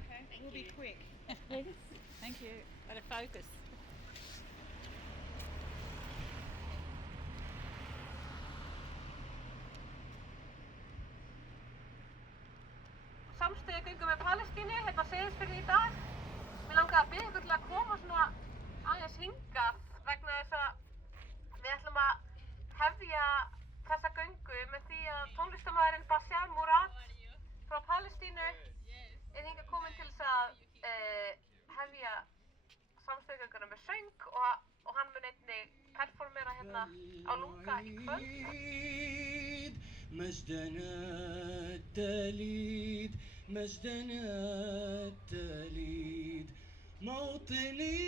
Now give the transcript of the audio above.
okay. We'll be quick. Thank you. Better focus. Samstöðugöngu með Palestínu, hérna Seyðisfirði í dag. Mér langaði að biðja ykkur til að koma svona aðeins hingað vegna þess að við ætlum að hefja þessa göngu með því að tónlistarmaðurinn Bassem Mourad frá Palestínu er hingað kominn til þess að hefja samstöðugönguna með söng og hann mun einnig performera hérna á Lunga í kvöld. مجدنا التليد مجدنا التليد موطني